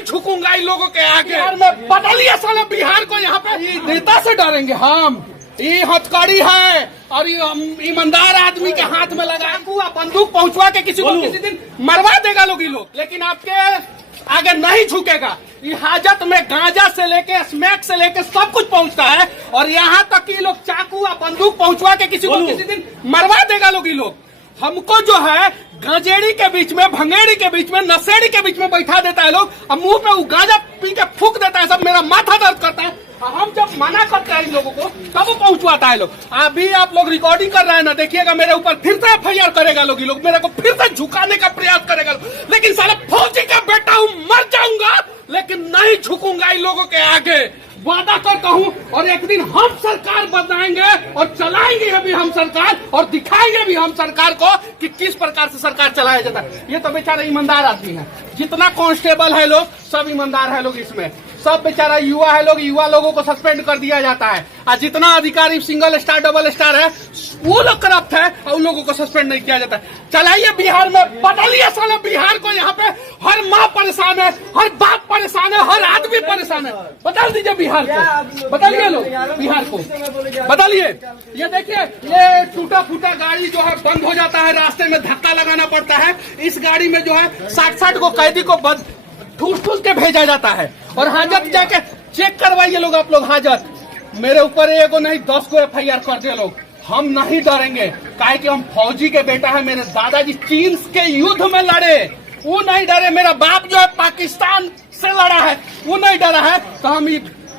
झुकूंगा इन लोगों के आगे। बिहार में बदलिए साले बिहार को, यहाँ पे नेता से डरेंगे हम। ये हथकड़ी है और ये ईमानदार आदमी के हाथ में लगा बंदूक पहुंचवा के किसी को किसी दिन मरवा देगा लोग ये लोग, लेकिन आपके आगे नहीं झुकेगा। ये हाजत में गांजा से लेके स्मैक से लेके सब कुछ पहुंचता है और यहाँ तक कि लोग चाकू या बंदूक पहुंचवा के किसी को किसी दिन मरवा देगा लोग ये लोग। हमको जो है गंजेड़ी के बीच में, भंगेड़ी के बीच में, नशेड़ी के बीच में बैठा देता है लोग और मुंह पे वो गांजा पी के फूक देता है। सब मेरा माथा दर्द करता है। हम जब मना करते हैं इन लोगों को तब वो पहुंचवाता है लोग। अभी आप लोग रिकॉर्डिंग कर रहे हैं ना, देखिएगा मेरे ऊपर फिर से FIR करेगा लोग। ये लोग मेरे को फिर से झुकाने का प्रयास करेगा लोग, लेकिन साला फौजी का बेटा हूँ, मर जाऊंगा लेकिन नहीं झुकूंगा इन लोगों के आगे। वादा करता हूँ और एक दिन हम सरकार बनाएंगे और चलाएंगे भी हम सरकार और दिखाएंगे भी हम सरकार को कि किस प्रकार से सरकार चलाया जाता है। ये तो बेचारा ईमानदार आदमी है। जितना कांस्टेबल है लोग सब ईमानदार है लोग, इसमें सब बेचारा युवा है लोग। युवा लोगों को सस्पेंड कर दिया जाता है और जितना अधिकारी सिंगल स्टार डबल स्टार है वो लोग करप्ट है और उन लोगों को सस्पेंड नहीं किया जाता है। चलाइए बिहार में, बदलिए साले बिहार को। यहाँ पे हर माँ परेशान है, हर बाप परेशान है, हर आदमी परेशान है। बदल दीजिए बिहार को, बदलिए लोग बिहार को, बदलिए। ये देखिए, ये टूटा फूटा गाड़ी जो है बंद हो जाता है, रास्ते में धक्का लगाना पड़ता है। इस गाड़ी में जो है 60 को कैदी को ठूस ठूस के भेजा जाता है और हाजत जाके चेक करवाइए लोग आप लोग हाजत। मेरे ऊपर एगो नहीं 10 को FIR कर दे लोग। हम नहीं डरेंगे, काहे कि हम फौजी के बेटा है। मेरे दादाजी चीन के युद्ध में लड़े, वो नहीं डरे। मेरा बाप जो है पाकिस्तान से लड़ा है, वो नहीं डरा है। तो हम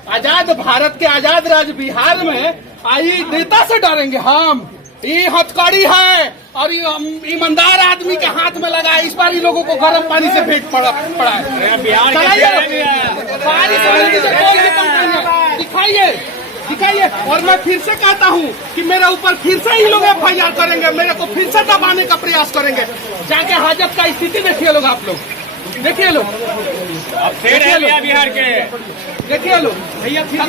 आजाद भारत के आजाद राज्य बिहार में आई नेता से डरेंगे हम। ये हथकड़ी है और ये ईमानदार आदमी के हाथ में लगा है। इस बार इन लोगों को गर्म पानी से भेंट पड़ा है। दिखाइए दिखाइए। और मैं फिर से कहता हूँ कि मेरे ऊपर फिर से ही लोग FIR करेंगे, मेरे को फिर से दबाने का प्रयास करेंगे। जाके हाजत का स्थिति देखिए लोग, आप लोग देखिए लोग, बिहार के देखिए लोग। भैया फिर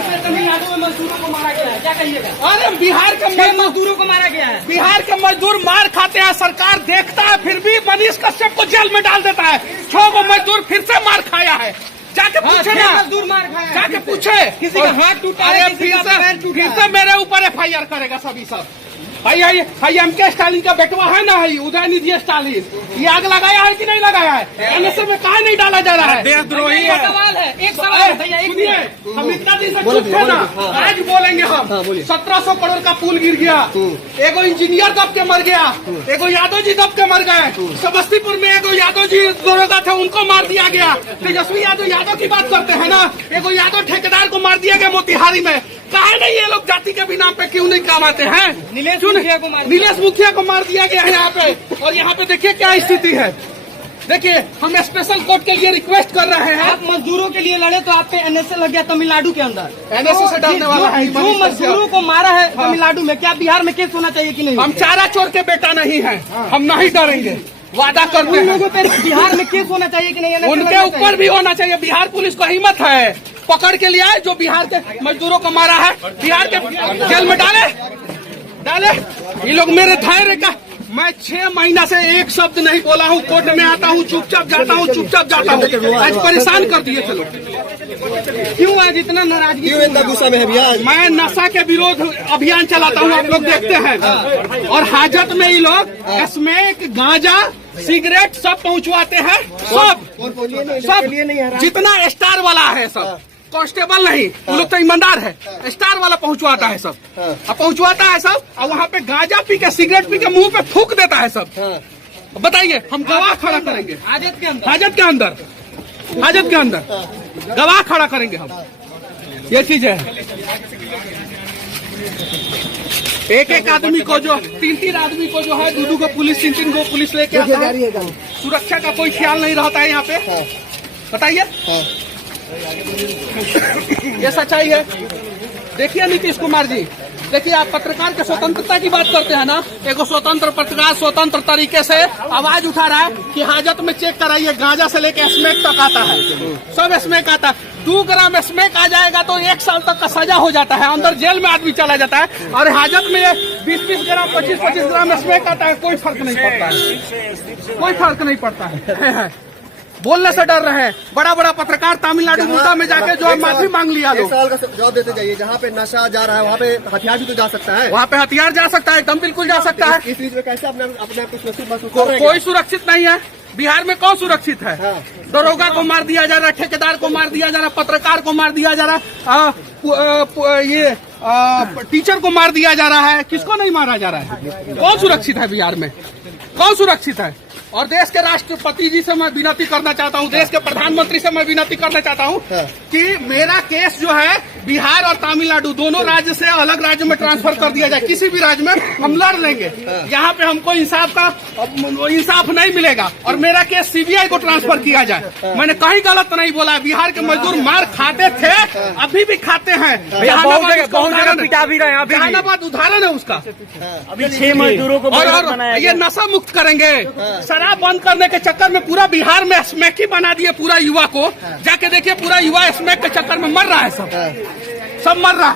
से तमिलनाडु में मजदूरों को मारा गया है, क्या कहिएगा? अरे बिहार के मजदूरों को मारा गया है। बिहार के मजदूर मार खाते हैं, सरकार देखता है, फिर भी मनीष कश्यप को जेल में डाल देता है। 6 मजदूर फिर से मार खाया है। जाके पूछे ना, मजदूर मार खाया, जाके पूछे किसी का हाथ टूटा है, फिर से मेरे ऊपर FIR करेगा सभी सब। भाई MK स्टालिन का बेटवा है ना, है उदयनिधि स्टालिन, ये आग लगाया है कि नहीं लगाया है? NSA में कहा नहीं डाला जा रहा है? देशद्रोही है। सवाल है, एक सवाल है भैया, सुनिए, हम इतना दिन से चुप थे ना, आज बोलेंगे हम। 1700 करोड़ का पुल गिर गया, एगो इंजीनियर दब के मर गया, एगो यादव जी दब के मर गए। समस्तीपुर में एगो यादव जी दरोगा थे, उनको मार दिया गया। तेजस्वी यादव की बात करते हैं ना, एगो यादव ठेकेदार को मार दिया गया मोतिहारी में। कहा नहीं ये लोग जाति के भी नाम पे क्यों नहीं काम आते हैं? नीलेश मुखिया को मार दिया गया है यहाँ पे। और यहाँ पे देखिए क्या स्थिति है। देखिए, हम स्पेशल कोर्ट के लिए रिक्वेस्ट कर रहे हैं। आप मजदूरों के लिए लड़े तो आप पे NSA लग गया तमिलनाडु के अंदर। NSA से डरने वाला है। जो मजदूरों को मारा है तमिलनाडु में, क्या बिहार में केस होना चाहिए कि नहीं? हम चारा चोर के बेटा नहीं है, हम नहीं डरेंगे, वादा करते हैं। लोगों पे बिहार में केस होना चाहिए कि नहीं? उनके ऊपर भी होना चाहिए। बिहार पुलिस को हिम्मत है, पकड़ के लिया है जो बिहार के मजदूरों को मारा है, बिहार के जेल में डाले। ये लोग मेरे धैर्य का, मैं 6 महीना से एक शब्द नहीं बोला हूँ। कोर्ट में आता हूँ, चुपचाप जाता हूँ, चुपचाप जाता हूँ। आज परेशान कर दिए थे लोग। क्यों आज इतना नाराजगी, क्यों इतना गुस्सा में है भैया? मैं नशा के विरोध अभियान चलाता हूँ, आप लोग देखते हैं। और हाजत में ये लोग स्मैक, गांजा, सिगरेट सब पहुँचवाते हैं। सब जितना स्टार वाला है, सब कांस्टेबल नहीं, वो लोग तो ईमानदार है। स्टार वाला पहुंचवाता है सब, अब पहुंचवाता है सब, और वहाँ पे गांजा पी के, सिगरेट पी के मुंह पे फूक देता है सब। बताइए, हम गवाह खड़ा करेंगे हाजत के अंदर गवाह खड़ा करेंगे हम। ये चीज है। एक आदमी को जो 3 आदमी को जो है, 2 को पुलिस, 3 को पुलिस लेके आता है। सुरक्षा का कोई ख्याल नहीं रहता है यहाँ पे। बताइए, ये सच्चाई है। देखिए नीतीश कुमार जी, देखिए आप पत्रकार के स्वतंत्रता की बात करते हैं ना, एगो स्वतंत्र पत्रकार स्वतंत्र तरीके से आवाज उठा रहा है कि हाजत में चेक कराइए, गांजा से लेके स्मैक तक आता है, सब स्मैक आता है। 2 ग्राम स्मैक आ जाएगा तो 1 साल तक का सजा हो जाता है, अंदर जेल में आदमी चला जाता है। और हाजत में 20-20 ग्राम, 25-25 ग्राम स्मैक आता है, कोई फर्क नहीं पड़ता है, कोई फर्क नहीं पड़ता है। बोलने से डर रहे हैं। बड़ा बड़ा पत्रकार तमिलनाडु मुद्दा में जाके जो है माफी मांग लिया एक लोग। सवाल का जवाब देते जाइए, जहाँ पे नशा जा रहा है वहाँ पे हथियार भी तो जा सकता है। वहाँ पे हथियार जा सकता है, एकदम बिल्कुल जा सकता है। इस चीज में कैसे अपने आप को सुरक्षित महसूस कर रहे हैं? कोई सुरक्षित नहीं है बिहार में। कौन सुरक्षित है? हाँ। दरोगा को मार दिया जा रहा है, ठेकेदार को मार दिया जा रहा है, पत्रकार को मार दिया जा रहा है, टीचर को मार दिया जा रहा है। किसको नहीं मारा जा रहा है? कौन सुरक्षित है बिहार में? कौन सुरक्षित है? और देश के राष्ट्रपति जी से मैं विनती करना चाहता हूँ, देश के प्रधानमंत्री से मैं विनती करना चाहता हूँ कि मेरा केस जो है बिहार और तमिलनाडु दोनों राज्य से अलग राज्य में ट्रांसफर कर दिया जाए। किसी भी राज्य में हम लड़ लेंगे, यहाँ पे हमको इंसाफ नहीं मिलेगा और मेरा केस सीबीआई को ट्रांसफर किया जाए। मैंने कहीं गलत नहीं बोला। बिहार के मजदूर मार खाते थे, अभी भी खाते हैं। जहानाबाद उदाहरण है उसका। अभी 6 मजदूरों को और ये नशा मुक्त करेंगे। शराब बंद करने के चक्कर में पूरा बिहार में स्मैकी बना दिए पूरा युवा को। जाके देखिए पूरा युवा स्मैक के चक्कर में मर रहा है, सब मर रहा है।